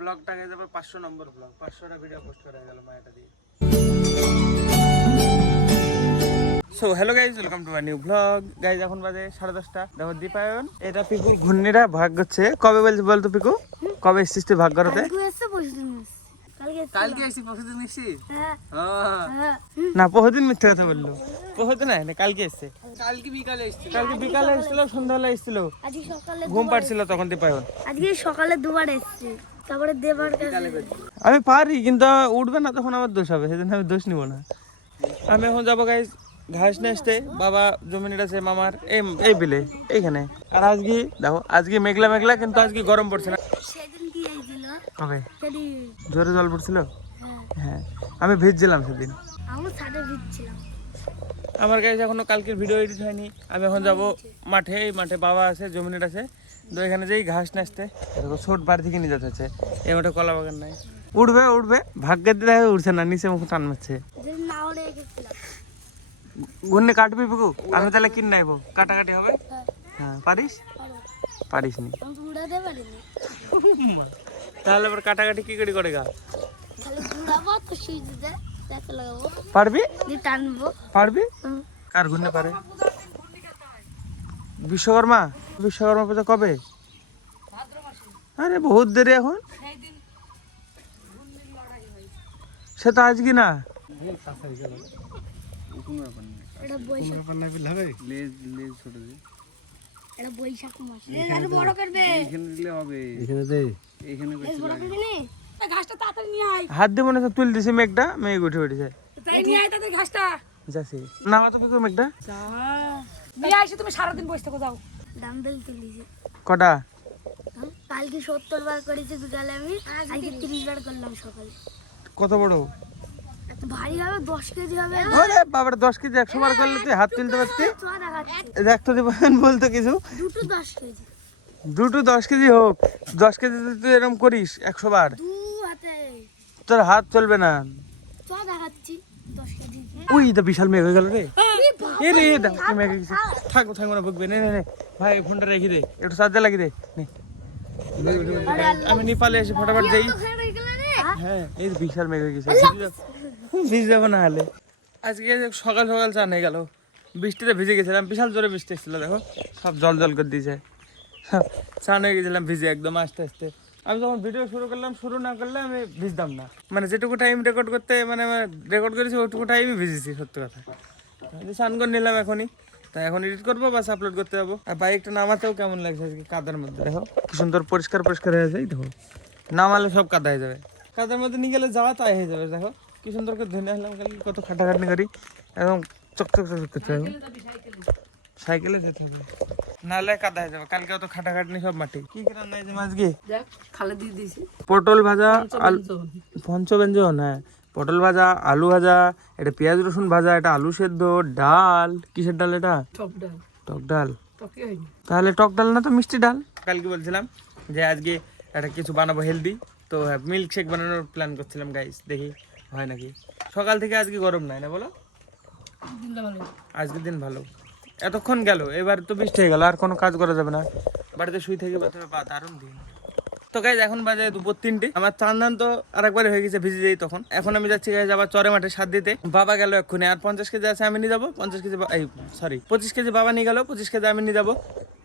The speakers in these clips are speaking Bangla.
ব্লগটা হয়ে যাবে 500 নম্বর ব্লগ, 500টা ভিডিও পোস্ট করা গেল মায়াটা দিয়ে। So hello guys, welcome to my new blog. Guys এখন বাজে 10:30। দেখো দীপায়ন, এটা পিকুর ঘূর্ণিরা ভাগ করছে। কবে বলছি বলতো পিকু, কবে এসছিস তুই ভাগ করতে? কালকে এসছি, পরশুদিন এসছি না, পরশুদিন মিথ্যে কথা বললো। পরশুদিন না, কালকে এসছে। কালকে বিকালে এসছিল, কালকে বিকালে এসছিল, সন্ধ্যাবেলা এসছিল, আজকে সকালে ঘুম পাড়ছিল তখন দীপায়ন। আজকে সকালে দুবার এসছে, তারপরে দেবার কাছে আমি পারি, কিন্তু উঠবে না তখন আমার দোষ হবে, সেদিন আমি দোষ নিব না। আমি এখন যাবো গাইজ ঘাস নিয়ে আসতে। বাবা জমিটা আছে মামার এই বিলে এইখানে। আর আজকে দেখো, আজকে মেঘলা মেঘলা, কিন্তু আজকে গরম পড়ছে না। সেদিন কি হয়েছিল? কবে সেদিন জোরে জল পড়ছিল? হ্যাঁ, আমি ভিজছিলাম সেদিন, আমার ছাদে ভিজছিলাম। আমার কাছে এখনো কালকের ভিডিও এডিট হয়নি। আমি এখন যাব মাঠে, এই মাঠে বাবা আছে, জমিনেট আছে, তো এখানে যেই ঘাস নিয়ে আসতে। দেখো ছোট বাড়ি থেকে নিয়ে যেতে হচ্ছে, এই মাঠে কলা বাগান নাই। উঠবে উঠবে, ভাগ্যের দিকে উঠছে না, নিচে মুখ টান মারছে। যেদিন না ওড়ে গেছিলাম। ঘুরনে কাটবি বুকু, আমি তাহলে কিনে নাইবো, কাটাকাটি হবে। হ্যাঁ পারিস? পারিস নি? আমি তো উড়াতে পারিনি। তাহলে আবার কাটাকাটি কি করে করে গা? তাহলে উড়াবো তো সুইচ দিতে দেখে লাগাবো, পারবি? দিয়ে টানবো। পারবি? কার ঘুরনে পারে? বিশ্বকর্মা। বিশ্বকর্মা পূজা কবে? আরে বহুত দেরি এখন, সে তো আজকে না। এটা বৈশাখ, এটা বৈশাখ মাস। এটা বড় করবে, ঘাসটা তাড়াতাড়ি নিয়ে আয়। হাত দিয়ে মনে হচ্ছে তুল দিছি, মেঘটা মেঘ উঠে উঠেছে। তাই নিয়ে আয় তাদের ঘাসটা। যাচ্ছি না, তো কি মেঘটা নিয়ে আইসো, তুমি সারাদিন বসে থাকো, যাও। ডাম্বেল তুলিছে কটা? কালকে 70 বার করেছি বিকালে, আমি আজকে 30 বার করলাম সকালে। কত বড় ভারী হবে, 10 কেজি হবে। আরে বাবার 10 কেজি 100 বার করলে তুই হাত তুলতে পারতি? চ দেখাচ্ছি, দেখ তো দিবেন বলতো কিছু। দুটো 10 কেজি, দুটো 10 কেজি হোক, 10 কেজি তুই এরকম করিস 100 বার, দু হাতে। তোর হাত চলবে না। চ দেখাচ্ছি 10 কেজি। ওই তো বিশাল মেঘ হয়ে গেল রে। এ রে দেখ মেঘ হয়ে গেছে। থাকবো থাকবো না, বকবে। নে নে নে ভাই, ফোনটা রেখে দে, একটু চার্জে লাগিয়ে দে। নে আমি নেপালে এসে ফটাফট যাই। হ্যাঁ, এই বিশাল মেঘ হয়ে গেছে, ভিজে যাবো না হলে। আজকে সকাল সকাল চান হয়ে গেল, বৃষ্টিতে ভিজে গেছিলাম, বিশাল জোরে বৃষ্টি এসেছিল, দেখো সব জল জল করে দিয়েছে। চান হয়ে গেছিলাম ভিজে একদম আস্তে আস্তে। আমি যখন ভিডিও শুরু করলাম, শুরু না করলে আমি ভিজতাম না, মানে যেটুকু টাইম রেকর্ড করতে মানে রেকর্ড করেছি ওইটুকু টাইমই ভিজেছি, সত্যি কথা। স্নান করে নিলাম এখনই, তা এখন এডিট করবো, বাস আপলোড করতে যাবো। আর বাইকটা নামাতেও কেমন লাগছে আজকে, কাদার মধ্যে দেখো কি সুন্দর পরিষ্কার পরিষ্কার হয়ে যায়। দেখো নামালে সব কাদা হয়ে যাবে, কাদার মধ্যে নিয়ে গেলে যাওয়া তাই হয়ে যাবে। দেখো কি সুন্দর করে ধুয়ে আসলাম, খালি কত খাটাখাটনি করি, একদম চকচক চকচক করতে হবে। সাইকেলে যেতে হবে, নাহলে কাদা হয়ে যাবে। কালকে অত খাটাখাটনি সব মাটি। কি করে রান্না হয়েছে আজকে? পটল ভাজা, পঞ্চব্যঞ্জন। হ্যাঁ, পটল ভাজা, আলু ভাজা, এটা পেঁয়াজ রসুন ভাজা, এটা আলু সেদ্ধ, ডাল। কিসের ডাল এটা? টক ডাল। তাহলে টক ডাল না তো মিষ্টি ডাল। কালকে বলছিলাম যে আজকে একটা কিছু বানাবো হেলদি, তো মিল্ক শেক বানানোর প্ল্যান করছিলাম গাইস, দেখি হয় নাকি। সকাল থেকে আজকে গরম নাই না, বলো? আজকের দিন ভালো। এতক্ষণ গেল, এবার তো বৃষ্টি হয়ে গেল, আর কোনো কাজ করা যাবে না, বাড়িতে শুই থেকে দারুণ দিন। তো গাইজ এখন বাজে দুপুর 3টে। আমার চান্দান তো আরেকবারে হয়ে গেছে, ভিজে যাই তখন। এখন আমি যাচ্ছি গাইজ আবার চরে মাঠে সাত দিতে। বাবা গেল এক্ষুনি, আর 50 কেজি আছে, আমি নিয়ে যাবো। 50 কেজি 25 কেজি বাবা নিয়ে গেল, 25 কেজি আমি নিয়ে যাবো।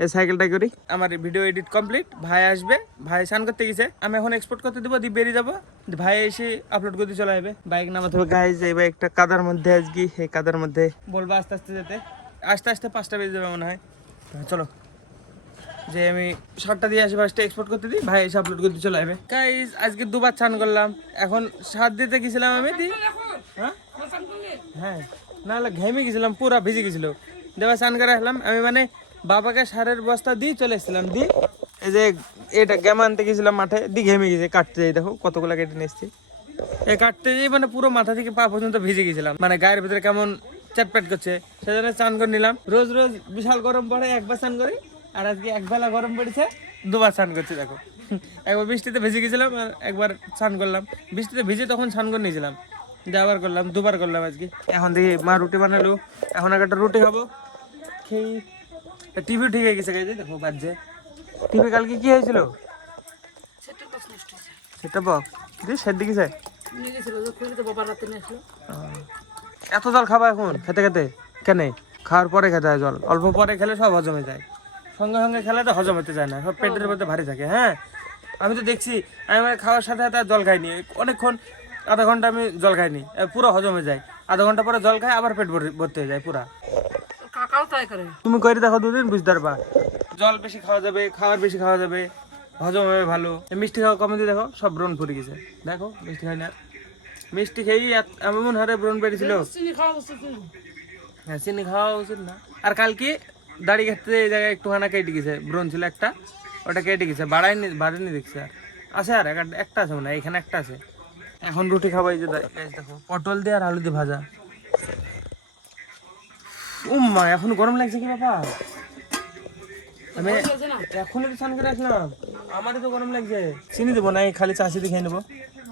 এই সাইকেলটা করি। আমার ভিডিও এডিট কমপ্লিট, ভাই আসবে, ভাই স্নান করতে গেছে, আমি এখন এক্সপোর্ট করতে দেবো, দিয়ে বেরিয়ে যাবো। ভাই এসে আপলোড করতে চলে আসবে। বাইক নামাতে হবে গাইজ, এই বাইকটা কাদার মধ্যে আজকে, এই কাদার মধ্যে বলবো আস্তে আস্তে যেতে, আস্তে আস্তে 5টা বেজে যাবে মনে হয়। চলো, যে আমি শর্টটা দিয়ে আসি, ফার্স্টে এক্সপোর্ট করতে দিই, ভাই এসে আপলোড করতে চলে আসবে। গাইস আজকে দুবার চান করলাম, এখন সাত দিতে গেছিলাম আমি। হ্যাঁ, নাহলে ঘেমে গেছিলাম, পুরা ভিজে গেছিল। দেবা চান করে আসলাম আমি, মানে বাবাকে সারের বস্তা দিয়ে চলে এসেছিলাম, দিয়ে এই যে এটা গ্যাম আনতে গেছিলাম মাঠে, দিয়ে ঘেমে গেছে। কাটতে যাই, দেখো কতগুলো কেটে নিয়ে এসেছি। এই কাটতে যাই মানে পুরো মাথা থেকে পা পর্যন্ত ভিজে গেছিলাম, মানে গায়ের ভিতরে কেমন চ্যাটপ্যাট করছে, সেজন্য চান করে নিলাম। রোজ রোজ বিশাল গরম পড়ে, একবার চান করি, আর আজকে একবেলা গরম পড়েছে, দুবার স্নান করছি। দেখো একবার বৃষ্টিতে ভিজে গেছিলাম, আর একবার স্নান করলাম। বৃষ্টিতে ভিজে তখন স্নান করে নিয়েছিলাম, দিয়ে আবার করলাম, দুবার করলাম আজকে। এখন দেখি মা রুটি বানালো, এখন একটা রুটি খাবো, খেয়ে। টিভি ঠিক হয়ে গেছে, দেখো বাজছে টিভি। কালকে কি হয়েছিল? সেটা বক দিয়ে সেদিকে যায় নিয়ে গেছিল যে খুলে তো বাবা রাতে নিয়ে আসলো। এত জল খাবা এখন খেতে খেতে কেন খাওয়ার পরে খেতে হয় জল অল্প পরে খেলে সব হজম হয়ে যায় সঙ্গে সঙ্গে খেলে তো হজম হতে যায় না সব পেটের মধ্যে ভারী থাকে হ্যাঁ আমি তো দেখছি আমি আমার খাওয়ার সাথে সাথে আর জল খাইনি অনেকক্ষণ আধা ঘন্টা আমি জল খাইনি পুরো হজম হয়ে যায় আধা ঘন্টা পরে জল খাই আবার পেট ভর্তি হয়ে যায় পুরা কাকাও তাই করে। তুমি করে দেখো দুদিন বুঝতে পারবা জল বেশি খাওয়া যাবে খাবার বেশি খাওয়া যাবে হজম হবে ভালো মিষ্টি খাওয়া কমে দিয়ে দেখো সব ব্রণ ফুরে গেছে দেখো মিষ্টি খাই না মিষ্টি খেয়েই এমন হারে ব্রণ বেরিয়েছিল চিনি খাওয়া উচিত না। হ্যাঁ চিনি খাওয়া উচিত না আর কালকে দাড়ি কাটতে এই জায়গায় একটুখানা কেটে গেছে ব্রণ ছিল একটা ওটা কেটে গেছে বাড়ায়নি দেখছি আর আছে আর একটা আছে মনে হয় এখানে একটা আছে এখন রুটি খাবো এই যে দেখো পটল দিয়ে আর আলু দিয়ে ভাজা উম্মা এখন গরম লাগছে কি বাবা আমি এখনই তো স্নান করে আসলাম আমারই তো গরম লাগছে চিনি দেবো না এই খালি চাষি দিয়ে খেয়ে নেবো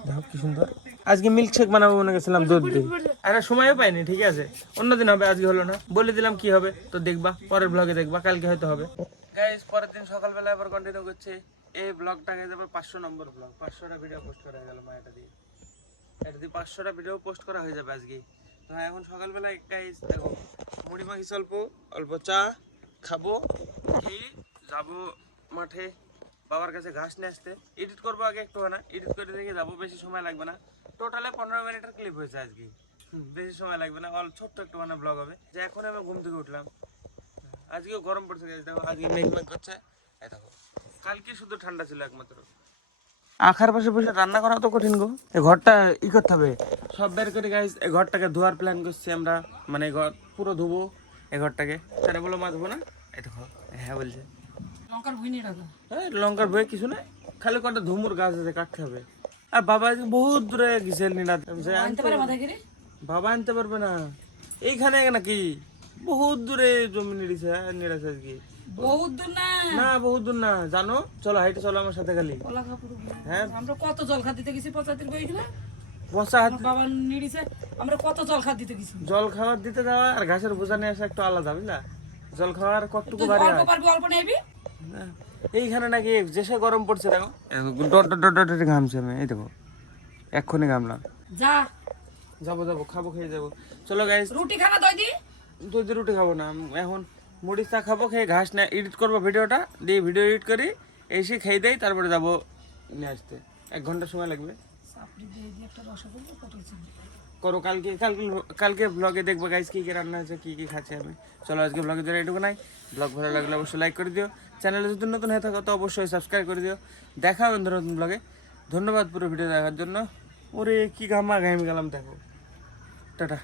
দেখো কি সুন্দর আজকে মিল্কশেক বানাবো মনে গেছিলাম দুধ দিয়ে আর সময়ও পাইনি ঠিক আছে অন্যদিন হবে আজকে হলো না বলে দিলাম কি হবে তো দেখবা পরের ব্লগে দেখবা কালকে হয়তো হবে গাইস পরের দিন সকালবেলা আবার কন্টিনিউ করছে এই ব্লগটাকে যাবে 500 নম্বর ব্লগ 500টা ভিডিও পোস্ট করা হয়ে গেল এটা দিয়ে 500টা ভিডিও পোস্ট করা হয়ে যাবে আজকে তো এখন সকালবেলা গাইস দেখো মুড়ি মাখি অল্প চা খাবো খেয়ে যাবো মাঠে বাবার কাছে ঘাস নিয়ে আসতে এডিট করবো আগে একটু না এডিট করে দেখে যাবো বেশি সময় লাগবে না টোটালে 15 মিনিটের ক্লিপ হয়েছে আজকে বেশি সময় লাগবে না ছোট্ট একটু ব্লগ হবে যে এখন আমি ঘুম থেকে উঠলাম আজকেও গরম পড়ছে দেখো আজকে মেঘ করছে এই দেখো কালকে শুধু ঠান্ডা ছিল একমাত্র আখার পাশে বসে রান্না করা তো কঠিন গো এই ঘরটা করতে হবে সব বের করে গাইস এই ঘরটাকে ধোয়ার প্ল্যান করছি আমরা মানে ঘর পুরো ধুবো এই ঘরটাকে তারা বলো মা ধুবো না এই দেখো হ্যাঁ বলছে লঙ্কার ভুই নিয়ে রাখা। হ্যাঁ লঙ্কার বয়ে কিছু না খালি কটা ধুমুর গাছ আছে কাটতে হবে আর বাবা আজকে বহুত দূরে গেছে আনতে পারে মাথায় করে বাবা আনতে পারবে না এইখানে নাকি বহুত দূরে জমি নিড়েছে আজকে বহুত দূর না। না বহুত দূর না জানো চলো হাইটে চলো আমার সাথে খালি কলা খাপুর হ্যাঁ আমরা কত জল খাত দিতে গেছি 75 বই কিনা বসা হাত বাবা নিড়িছে আমরা কত জল খাত দিতে গেছি। জল খাওয়ার দিতে যাওয়া আর ঘাসের বোঝা নিয়ে আসা একটু আলাদা বুঝলা জল খাওয়ার কতটুকু বাড়ি অল্প পারবি অল্প নেবি এইখানে নাকি যেসে গরম পড়ছে দেখো ডট ডট ডট ঘামছে আমি এই দেখো এক্ষুনি ঘামলাম যা যাবো খাবো খেয়ে যাবো চলো গাইস রুটি খানা দই দি দুধ রুটি খাবো না এখন মুড়ি চা খাবো খেয়ে ঘাস না এডিট করবো ভিডিওটা দিয়ে ভিডিও এডিট করি এসে খেয়ে দেয় তারপরে যাবো নিয়ে আসতে 1 ঘন্টা সময় লাগবে সাপড়ি দিয়ে দিয়ে একটা রসা করবো পটল চিংড়ি করো কালকে ব্লগে দেখবো গাইস কি কি রান্না আছে কি কি খাচ্ছে আমি চলো আজকে ব্লগে ধরে এটুকু নাই ব্লগ ভালো লাগলে অবশ্যই লাইক করে দিও চ্যানেলে যদি নতুন হয়ে থাকো তো অবশ্যই সাবস্ক্রাইব করে দিও দেখা হবে নতুন ব্লগে ধন্যবাদ পুরো ভিডিও দেখার জন্য ওরে কি ঘামি গেলাম দেখো টাটা